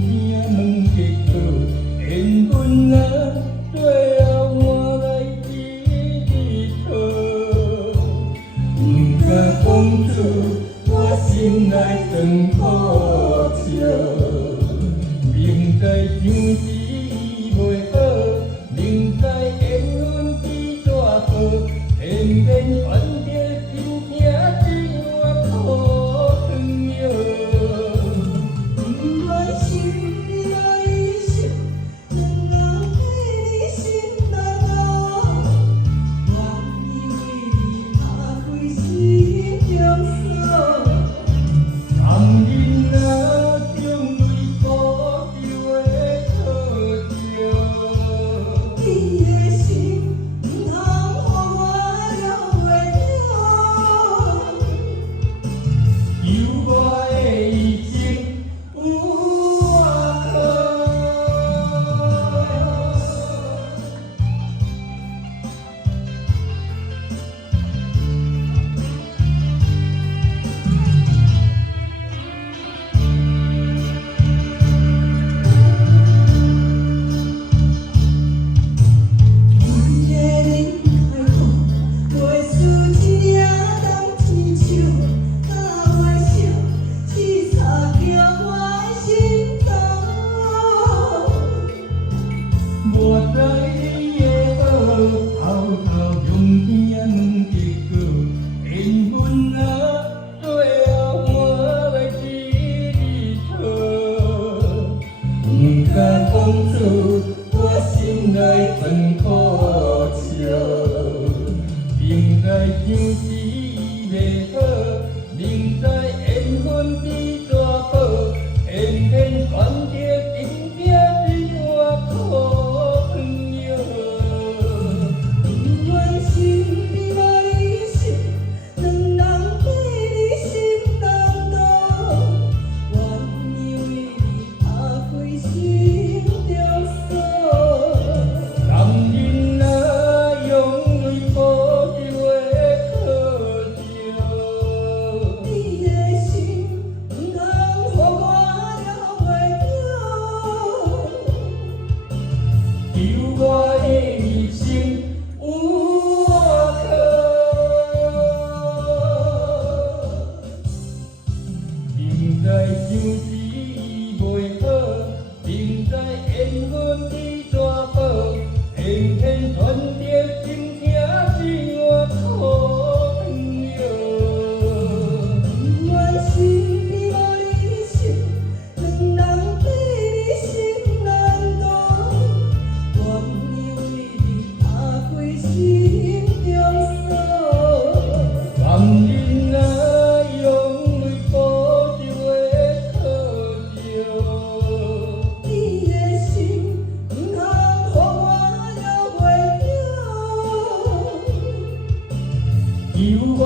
天两结果，缘分啊，最后换来一日头。不敢讲出我心内酸苦笑，明知样子袂好，明知缘分比大宝，偏偏选择真疼一碗苦汤药。不愿心里爱想，两人对你心难熬，愿意为你打开心中锁。男人啊，种类保守的套招，你的心不通予我了袂了。求我的一生有外靠。今夜恁开口，袂输一领东天手，敢袂惜刺插着我的心头。无知你的好，偷偷用天两结果，缘分啊，最后换来一日头。不敢讲出我心内酸苦笑，明知样子袂好，明知缘分比大宝，偏偏选择真疼一碗苦汤药。不愿心里爱想，两人对你心难渡，愿意为你打开心中锁。男人啊，用泪保守的套招，你的心不通予我了袂了。求我的一生有外靠。明知样子袂好，明知缘分比大宝，偏偏选择真疼一碗苦汤药。不愿心里爱想，两人对你心难渡，愿意为你打开心中锁。男人啊，用泪保守的套招，你的心不通予我了袂了。求我